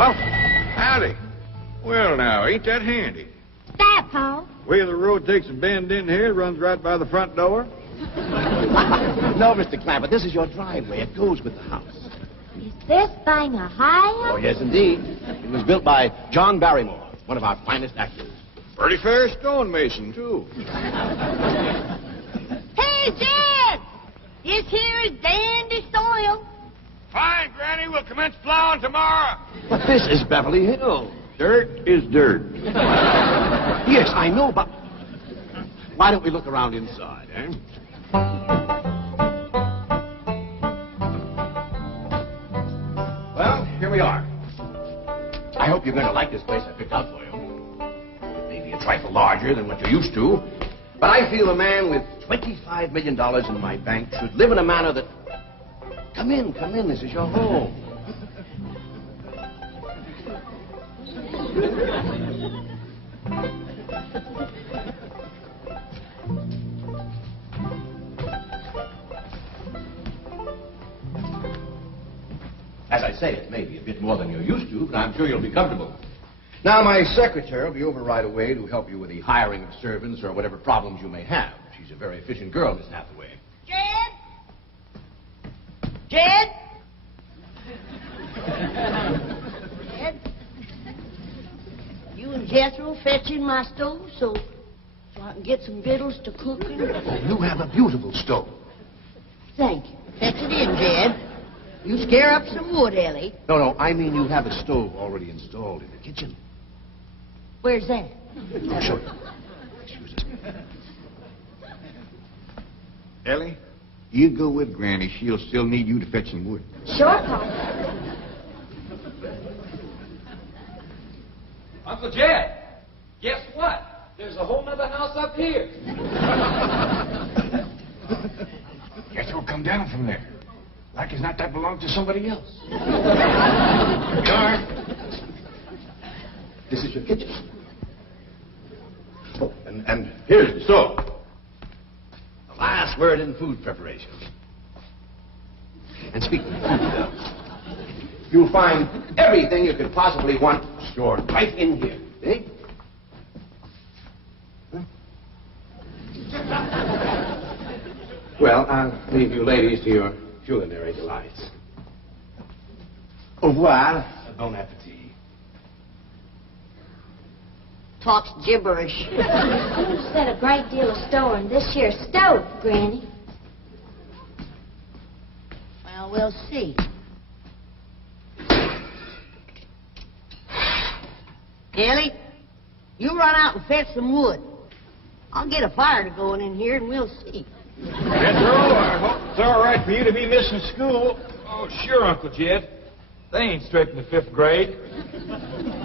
Well, howdy. Well, now, ain't that handy? That, Paul. Way the road takes a bend in here, runs right by the front door. No, Mr. Clampett, this is your driveway. It goes with the house. Is this thing a house? Oh, yes, indeed. It was built by John Barrymore, one of our finest actors. Pretty fair stonemason, too. Hey, Jed! This here is dandy soil. Fine, Granny. We'll commence plowing tomorrow. But this is Beverly Hills. Dirt is dirt. Yes, I know, but why don't we look around inside, eh? Well, here we are. I hope you're going to like this place I picked out for you. Maybe a trifle larger than what you're used to, but I feel a man with $25 million in my bank should live in a manner that... Come in, this is your home. As I say, it may be a bit more than you're used to, but I'm sure you'll be comfortable. Now, my secretary will be over right away to help you with the hiring of servants or whatever problems you may have. She's a very efficient girl, Miss Hathaway. Jed? Jed? Jed? You and Jethro fetching my stove so I can get some victuals to cook in? You have a beautiful stove. Thank you. Fetch it in, Jed. You scare up some wood, Ellie. No, I mean you have a stove already installed in the kitchen. Where's that? I'll show you. Excuse us. Ellie, you go with Granny. She'll still need you to fetch some wood. Sure, Paul. Uncle Jed, guess what? There's a whole nother house up here. Guess we'll come down from there. Like as not that belongs to somebody else. Darn. This is your kitchen. Oh, and here's the stove. The last word in food preparation. And speaking of food, you'll find everything you could possibly want stored right in here. Eh? Huh? Well, I'll leave you ladies to your culinary delights. Au revoir. Bon appetit. Talks gibberish. You said a great deal of store in this here stove, Granny. Well, we'll see. Ellie, you run out and fetch some wood. I'll get a fire to going in here and we'll see. Jethro, I hope it's all right for you to be missing school. Oh, sure, Uncle Jed. They ain't straight in the 5th grade.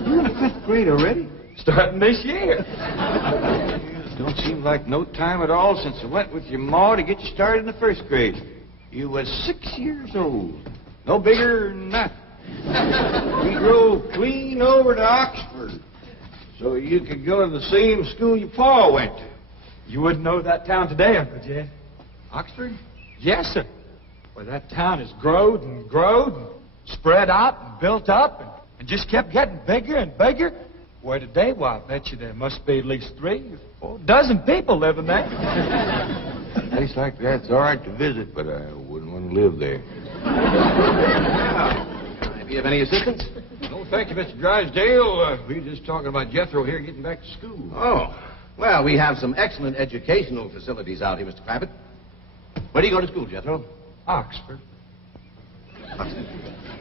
You're in the 5th grade already? Starting this year. Don't seem like no time at all since I went with your ma to get you started in the 1st grade. You was 6 years old. No bigger than nothing. We drove clean over to Oxford so you could go to the same school your pa went to. You wouldn't know that town today, Uncle Jed. Oxford? Yes, sir. Well, that town has growed and spread out and built up and just kept getting bigger and bigger. Where today, well, I bet you there must be at least 3 or 4 dozen people living there. A place like that's all right to visit, but I wouldn't want to live there. If you have any assistance? No, thank you, Mr. Drysdale. We were just talking about Jethro here getting back to school. Oh, well, we have some excellent educational facilities out here, Mr. Clampett. Where do you go to school, Jethro? Oxford.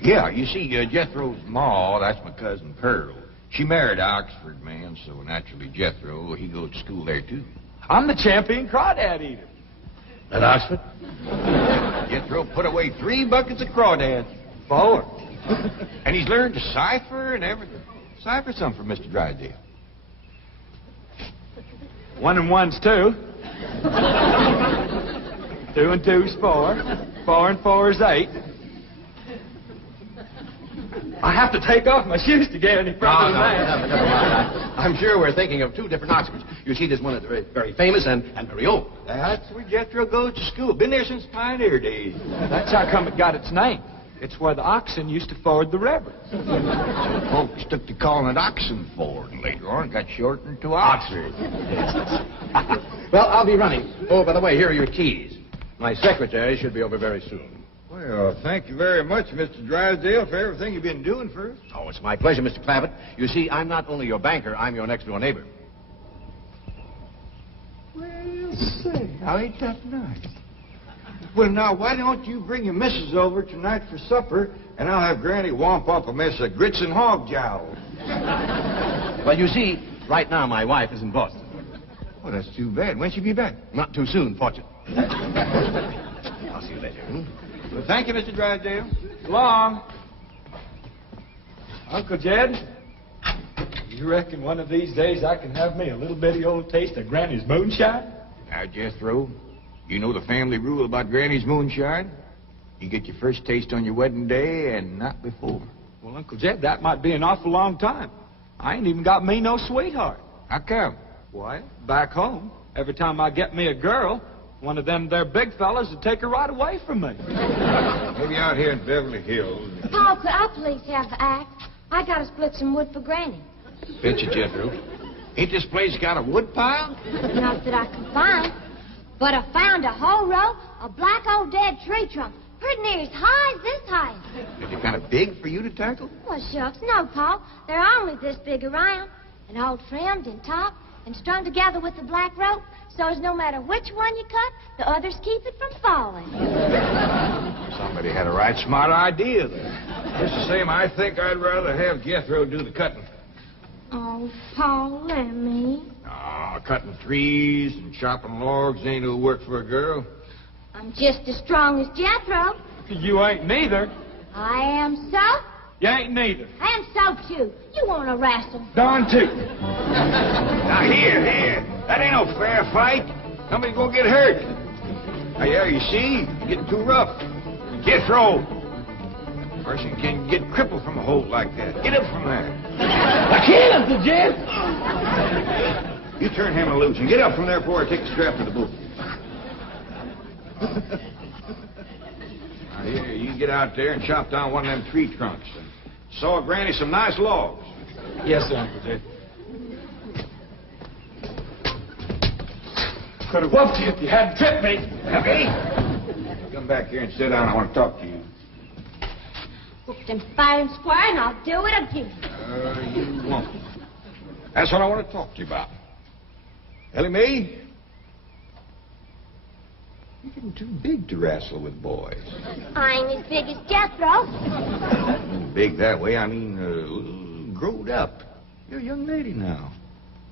Yeah, you see, Jethro's ma, that's my cousin Pearl. She married an Oxford man, so naturally Jethro, he goes to school there, too. I'm the champion crawdad eater. At Oxford? Jethro put away 3 buckets of crawdads. 4. And he's learned to cipher and everything. Cipher some for Mr. Drysdale. 1 and 1's 2. 2 and 2's 4. 4 and 4's 8. I have to take off my shoes to get any further than that. Never mind. I'm sure we're thinking of 2 different Oxfords. You see, there's one that's very, very famous and very old. That's where Jethro goes to school. Been there since pioneer days. That's how come it got its name. It's where the oxen used to ford the river. Folks took to calling it oxen ford, and later on got shortened to Oxford. Well, I'll be running. Oh, by the way, here are your keys. My secretary should be over very soon. Well, thank you very much, Mr. Drysdale, for everything you've been doing for us. Oh, it's my pleasure, Mr. Clavitt. You see, I'm not only your banker, I'm your next-door neighbor. Well, say, how ain't that nice? Well, now, why don't you bring your missus over tonight for supper, and I'll have Granny womp up a mess of grits and hog jowl. Well, you see, right now my wife is in Boston. Well, that's too bad. When she'll be back? Not too soon, fortunately. I'll see you later. Well, thank you, Mr. Drysdale. So long. Uncle Jed, you reckon one of these days I can have me a little bitty old taste of Granny's moonshine? Now, Jethro, you know the family rule about Granny's moonshine? You get your first taste on your wedding day and not before. Well, Uncle Jed, that might be an awful long time. I ain't even got me no sweetheart. How come? Why, back home, every time I get me a girl, one of them there big fellas would take her right away from me. Maybe out here in Beverly Hills. Paul, could I please have the axe? I gotta split some wood for Granny. Betcha, Jethro. Ain't this place got a wood pile? Not that I can find. But I found a whole row of black old dead tree trunks, pretty near as high as this height. Is it kind of big for you to tackle? Well, shucks, no, Paul. They're only this big around, and all trimmed and topped and strung together with a black rope, so as no matter which one you cut, the others keep it from falling. Somebody had a right smart idea there. Just the same, I think I'd rather have Jethro do the cutting. Oh, Paul, let me. Oh, cutting trees and chopping logs ain't no work for a girl. I'm just as strong as Jethro. You ain't neither. I am so. You ain't neither. I am so, too. You want to wrestle. Darn too. Now, here. That ain't no fair fight. Somebody's gonna get hurt. Now, yeah, you see? You're getting too rough. Jethro. A person can get crippled from a hold like that. Get up from there. I can't, Uncle Jed. You turn him loose and get up from there before I take the strap to the boot. Now, here, you get out there and chop down one of them tree trunks and saw Granny some nice logs. Yes, sir, Uncle Jed. Could have whooped you if you hadn't tripped me. Hey, come back here and sit down. I want to talk to you. Whooped him fair and square, and I'll do it again. You won't. That's what I want to talk to you about. Ellie Mae, you're getting too big to wrestle with boys. I ain't as big as Jethro. Big that way, I mean, a little growed up. You're a young lady now.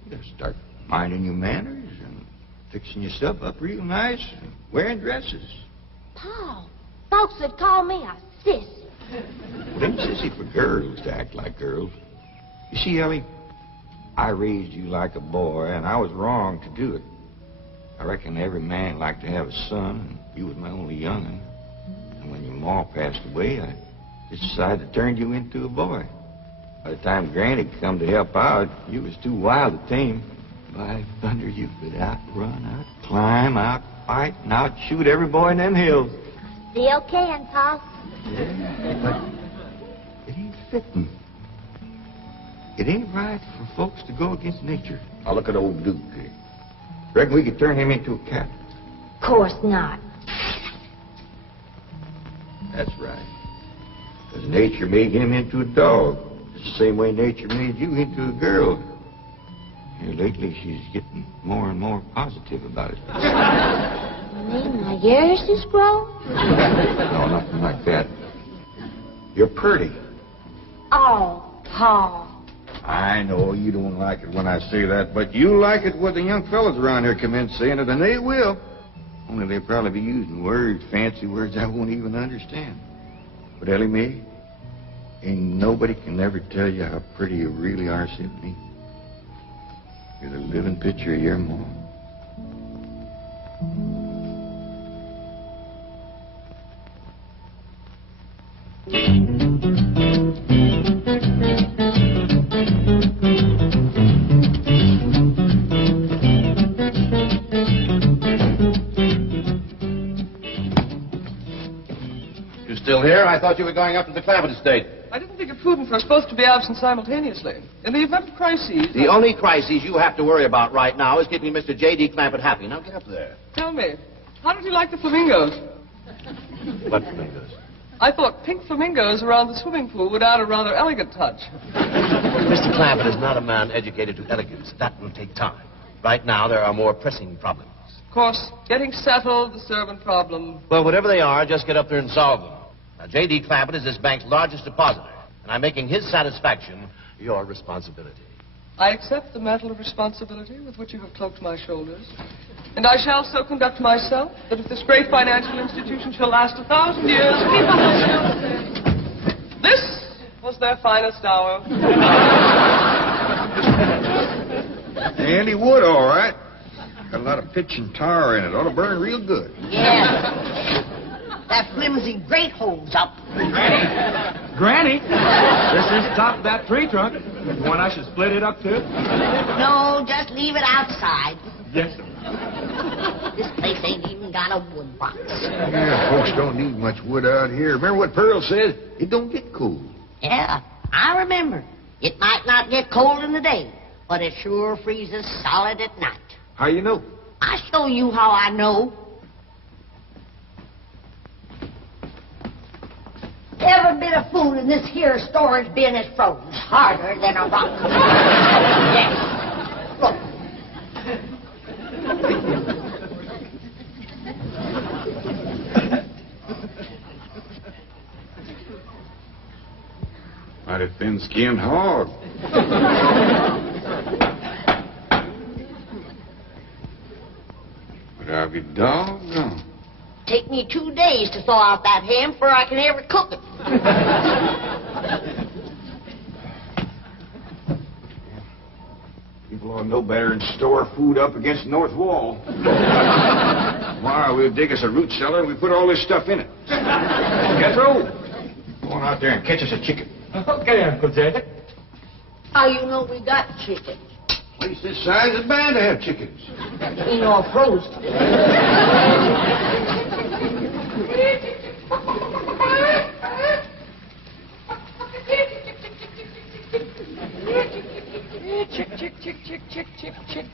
You gotta start minding your manners and fixing yourself up real nice and wearing dresses. Paul, folks would call me a sissy. It ain't sissy for girls to act like girls. You see, Ellie, I raised you like a boy, and I was wrong to do it. I reckon every man liked to have a son, and you was my only young'un. And when your ma passed away, I just decided to turn you into a boy. By the time Granny come to help out, you was too wild to tame. By thunder, you could outrun, out-climb, out-fight, and out-shoot every boy in them hills. Still can, Paul. Yeah, but it ain't fitting. It ain't right for folks to go against nature. Now look at old Duke. Reckon we could turn him into a cat. Of course not. That's right. Because nature made him into a dog. It's the same way nature made you into a girl. Here lately, she's getting more and more positive about it. You mean my ears is grown? No, nothing like that. You're pretty. Oh, Paul. I know you don't like it when I say that, but you like it when the young fellas around here come in saying it, and they will. Only they'll probably be using words, fancy words I won't even understand. But Ellie Mae, ain't nobody can ever tell you how pretty you really are, Symphony. You're the living picture of your mom. Still here? I thought thought you were going up to the Clampett estate. I didn't think it prudent for us both to be absent simultaneously. In the event of crises... The only crisis you have to worry about right now is keeping Mr. J.D. Clampett happy. Now get up there. Tell me, how did you like the flamingos? What flamingos? I thought pink flamingos around the swimming pool would add a rather elegant touch. Mr. Clampett is not a man educated to elegance. That will take time. Right now, there are more pressing problems. Of course, getting settled, the servant problem. Well, whatever they are, just get up there and solve them. Now, J.D. Clampett is this bank's largest depositor, and I'm making his satisfaction your responsibility. I accept the mantle of responsibility with which you have cloaked my shoulders. And I shall so conduct myself that if this great financial institution shall last 1,000 years, people will still say, this was their finest hour. Handy wood, all right. Got a lot of pitch and tar in it. Ought to burn real good. Yeah. That flimsy grate holds up. Granny, this is the top of that tree trunk. You want I should split it up, too? No, just leave it outside. Yes, sir. This place ain't even got a wood box. Yeah, folks don't need much wood out here. Remember what Pearl said? It don't get cold. Yeah, I remember. It might not get cold in the day, but it sure freezes solid at night. How you know? I'll show you how I know. Every bit of food in this here storage bin is frozen harder than a rock. Yes. Look. Mighty thin-skinned hog. But I'll be doggone. Take me 2 days to thaw out that ham before I can ever cook it. People ought to know better than store food up against the north wall. Tomorrow we'll dig us a root cellar and we put all this stuff in it. Jethro, go on out there and catch us a chicken. Okay, Uncle Jed. How you know we got chicken? At least this size is bound to have chickens. Ain't all frozen. Chick, chick, chick, chick, chick, chick, chick.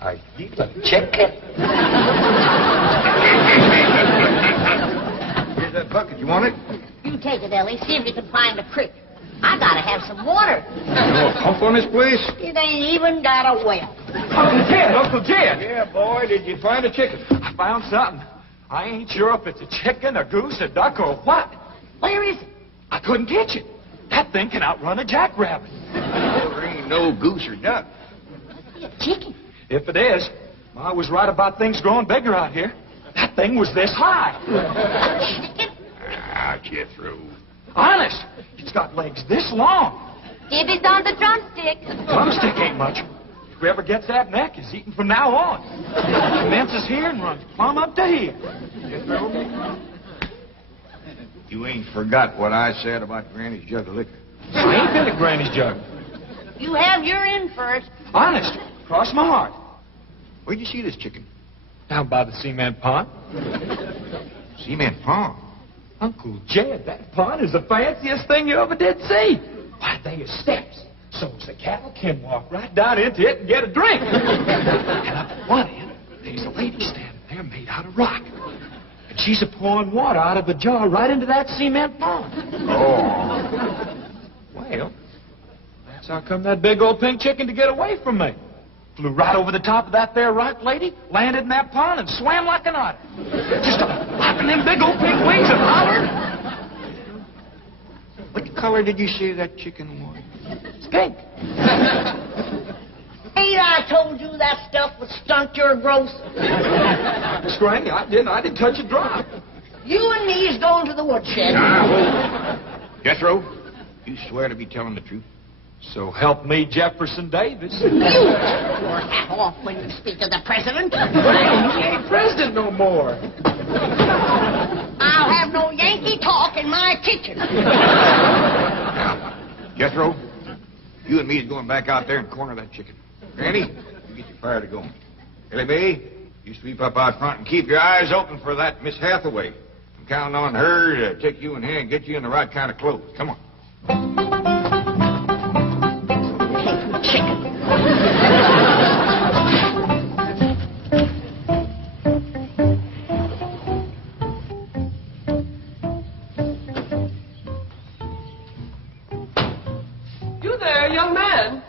Are you a chicken? Here's that bucket. You want it? You take it, Ellie. See if you can find a creek. I gotta have some water. You know a pump on this place? It ain't even got a well. Uncle Jed, Uncle Jed. Yeah, boy. Did you find a chicken? I found something. I ain't sure if it's a chicken, a goose, a duck, or what. Where is it? I couldn't catch it. That thing can outrun a jackrabbit. There ain't no goose or duck. A chicken. If it is, I was right about things growing bigger out here. That thing was this high. Chicken? Ah, Jethro. Honest, it's got legs this long. Gibby's on the drumstick. Drumstick ain't much. Whoever gets that neck is eating from now on. Commences here and runs plumb up to here. You ain't forgot what I said about Granny's jug of liquor. I ain't been to Granny's jug. You have your in first. Honest, cross my heart. Where'd you see this chicken? Down by the cement pond. Cement pond. Uncle Jed, that pond is the fanciest thing you ever did see. Why, they are steps. So's the cattle can walk right down into it and get a drink. And up at one end, there's a lady standing there made out of rock. And she's a-pouring water out of a jar right into that cement pond. Oh. Well, that's how come that big old pink chicken to get away from me. Flew right over the top of that there rock lady, landed in that pond, and swam like an otter. Just flapping them big old pink wings and hollered. What color did you say that chicken was? It's pink. Ain't I told you that stuff would stunt your growth? Miss Granny, I didn't touch a drop. You and me is going to the woodshed. Jethro, you swear to be telling the truth? So help me, Jefferson Davis. You take your hat off when you speak to the president. He ain't president no more. I'll have no Yankee talk in my kitchen. Now, Jethro, you and me is going back out there and corner that chicken. Granny, you get your fire to going. Ellie Mae, you sweep up out front and keep your eyes open for that Miss Hathaway. I'm counting on her to take you in hand and get you in the right kind of clothes. Come on. Chicken. You there, young man?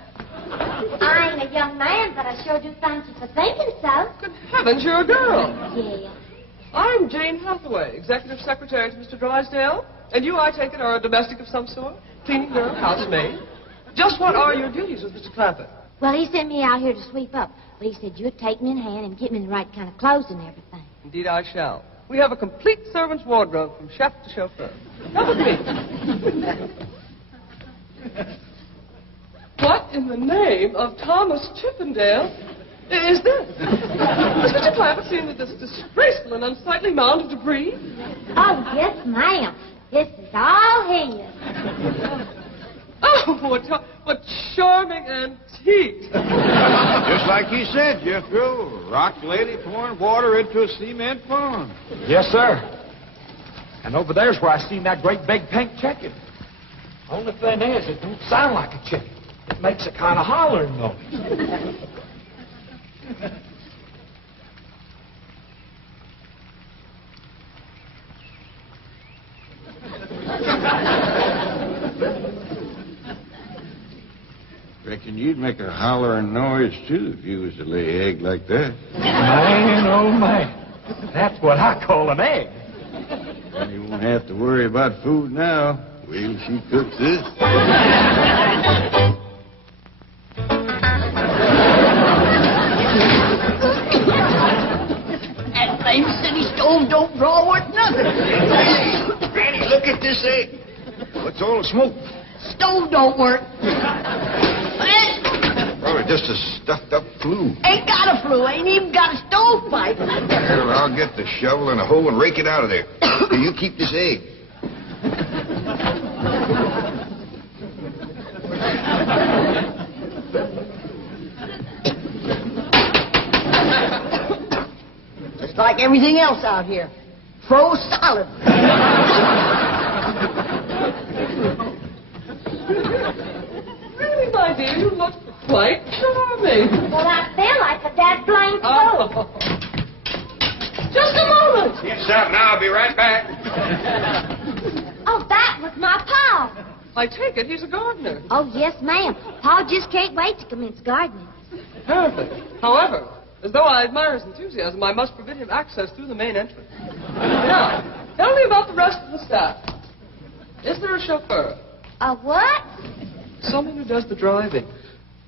I ain't a young man, but I sure do thank you for thinking so. Good heavens, you're a girl. Yeah. I'm Jane Hathaway, executive secretary to Mr. Drysdale. And you, I take it, are a domestic of some sort? Cleaning girl, housemaid? Just what are your duties with Mr. Clampett? Well, he sent me out here to sweep up. But he said you'd take me in hand and get me in the right kind of clothes and everything. Indeed, I shall. We have a complete servant's wardrobe from chef to chauffeur. Come with me. What in the name of Thomas Chippendale is this? Has Mr. Clampett seen this disgraceful and unsightly mound of debris? Oh, yes, ma'am. This is all his. Oh, what charming antique. Just like you said, Jethro. Rock lady pouring water into a cement pond. Yes, sir. And over there's where I seen that great big pink chicken. Only thing is, it don't sound like a chicken. It makes a kind of hollering noise. Reckon you'd make a hollering noise, too, if you was to lay an egg like that. Man, oh, man. That's what I call an egg. Well, you won't have to worry about food now. Wait till she cooks this. That same city stove don't draw worth nothing. Granny, look at this egg. What's all the smoke? Stove don't work. Probably just a stuffed-up flue. Ain't got a flue. Ain't even got a stovepipe. Well, I'll get the shovel and a hoe and rake it out of there. Here, you keep this egg. Just like everything else out here. Froze solid. Really, my dear, you look quite charming. Well, I feel like a dead blamed fool. Oh. Just a moment. Yes, sir. Now I'll be right back. Oh, that was my pa. I take it he's a gardener. Oh, yes, ma'am. Pa just can't wait to commence gardening. Perfect. However, as though I admire his enthusiasm, I must forbid him access through the main entrance. Now, tell me about the rest of the staff. Is there a chauffeur? A what? Someone who does the driving.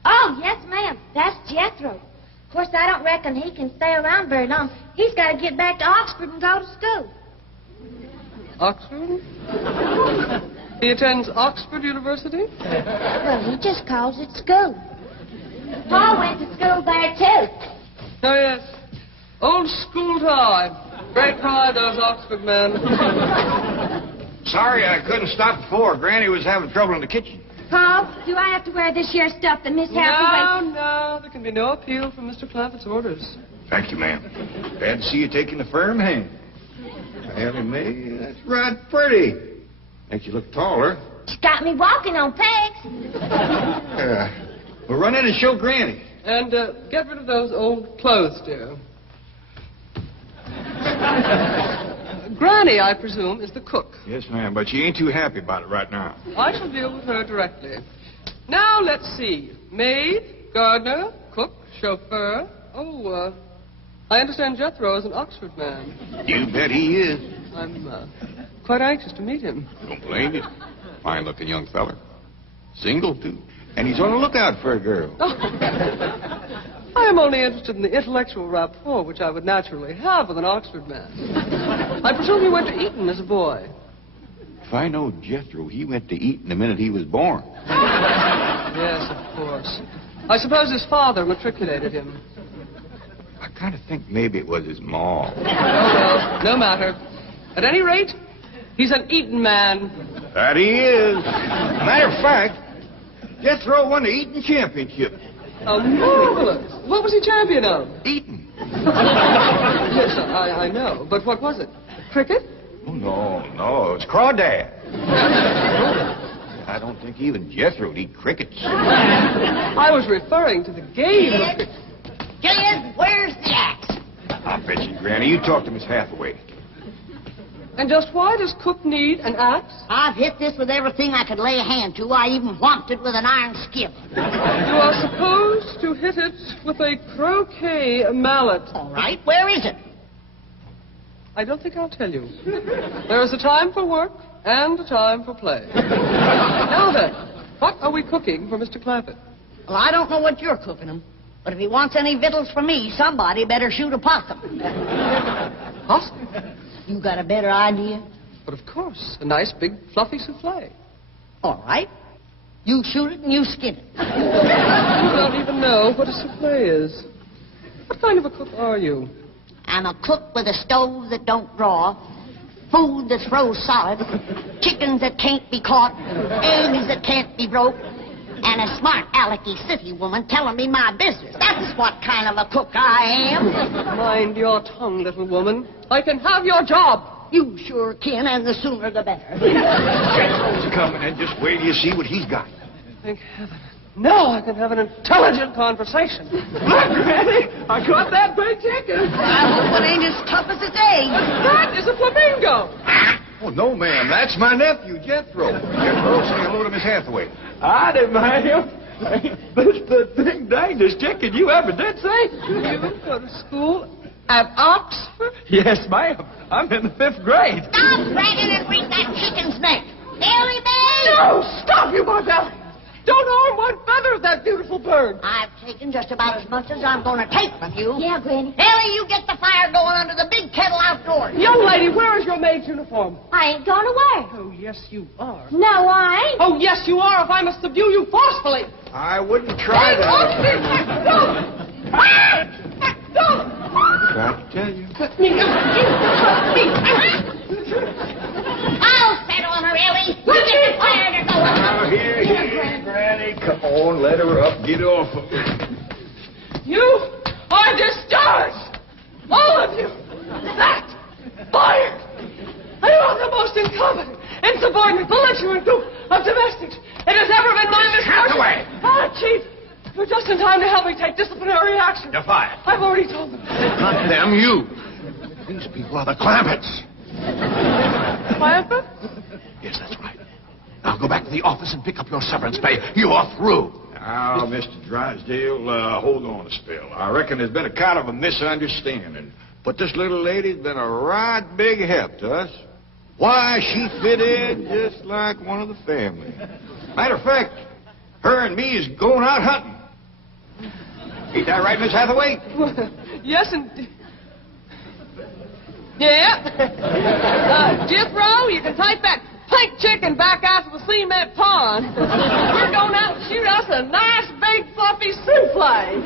Oh, yes, ma'am. That's Jethro. Of course, I don't reckon he can stay around very long. He's got to get back to Oxford and go to school. Oxford? He attends Oxford University? Well, he just calls it school. Pa went to school there, too. Oh, yes. Old school time. Great pride, those Oxford men. Sorry I couldn't stop before. Granny was having trouble in the kitchen. Pa, do I have to wear this here stuff that Miss Hathaway... No. There can be no appeal from Mr. Clampett's orders. Thank you, ma'am. Glad to see you taking the firm hand. Ellie Mae, that's right pretty. Makes you look taller. She's got me walking on pegs. We'll run in and show Granny. And get rid of those old clothes, dear. Granny, I presume, is the cook. Yes, ma'am, but she ain't too happy about it right now. I shall deal with her directly. Now, let's see. Maid, gardener, cook, chauffeur. Oh, I understand Jethro is an Oxford man. You bet he is. I'm quite anxious to meet him. Don't blame you. Fine-looking young feller. Single, too. And he's on the lookout for a girl. I am only interested in the intellectual rapport which I would naturally have with an Oxford man. I presume he went to Eton as a boy. If I know Jethro, he went to Eton the minute he was born. Yes, of course. I suppose his father matriculated him. I kind of think maybe it was his ma. Oh, well, no matter. At any rate, he's an Eton man. That he is. Matter of fact, Jethro won the Eton championship. Oh, marvelous. What was he champion of? Eton. Yes, I know. But what was it? Cricket? Oh, no, it was crawdad. I don't think even Jethro'd eat crickets. I was referring to the game. Kid, where's the axe? I bet you, Granny, you talk to Miss Hathaway. And just why does Cook need an axe? I've hit this with everything I could lay a hand to. I even whomped it with an iron skillet. You are supposed to hit it with a croquet mallet. All right, where is it? I don't think I'll tell you. There is a time for work and a time for play. Now then, what are we cooking for Mr. Clampett? Well, I don't know what you're cooking him, but if he wants any victuals from me, somebody better shoot a possum. Possum? You got a better idea? But of course, a nice big fluffy souffle. All right. You shoot it and you skin it. You don't even know what a souffle is. What kind of a cook are you? I'm a cook with a stove that don't draw, food that froze solid, chickens that can't be caught, eggs that can't be broke, and a smart alecky city woman telling me my business. That's what kind of a cook I am. Mind your tongue, little woman. I can have your job. You sure can, and the sooner the better. Jethro's coming, and just wait till you see what he's got. Thank heaven. Now I can have an intelligent conversation. Look, Granny, I caught that big chicken. I hope it ain't as tough as its eggs. That is a flamingo. Oh, no, ma'am. That's my nephew, Jethro. Jethro, say hello to Miss Hathaway. I didn't mind him. That's the thing dangest chicken you ever did say. You go to school at Oxford? Yes, ma'am. I'm in the 5th grade. Stop bragging and bring that chicken's neck. Billy Bay! No, stop, you Martelli. Don't harm one feather of that beautiful bird. I've taken just about as much as I'm going to take from you. Yeah, Granny. Billy, you get the fire going under the big kettle outdoors. Young lady, where is your maid's uniform? I ain't going to work. Oh, yes, you are. No, I ain't. Oh, yes, you are, if I must subdue you forcefully. I wouldn't try that. No! No! Tried to tell you. I'll set on her, Ellie. You get the fire to go. Now, here, Granny. Come on, let her up. Get off of her. You are discharged! All of you! That! Fired! I am the most incompetent, insubordinate, belligerent group of domestics it has ever been my misfortune. Hathaway! Ah, Chief, you're just in time to help me take disciplinary action. You're fired. I've already told them. Not them, you. These people are the Clampetts. Clampett? Yes, that's right. Now go back to the office and pick up your severance pay. You are through. Now, Mr. Drysdale, hold on a spell. I reckon there's been a kind of a misunderstanding. But this little lady's been a right big help to us. Why, she fit in just like one of the family. Matter of fact, her and me is going out hunting. Ain't that right, Miss Hathaway? Yes, and... Yeah. Jethro, you can take that pink chicken back out to the cement pond. We're going out and shoot us a nice, big, fluffy souffle.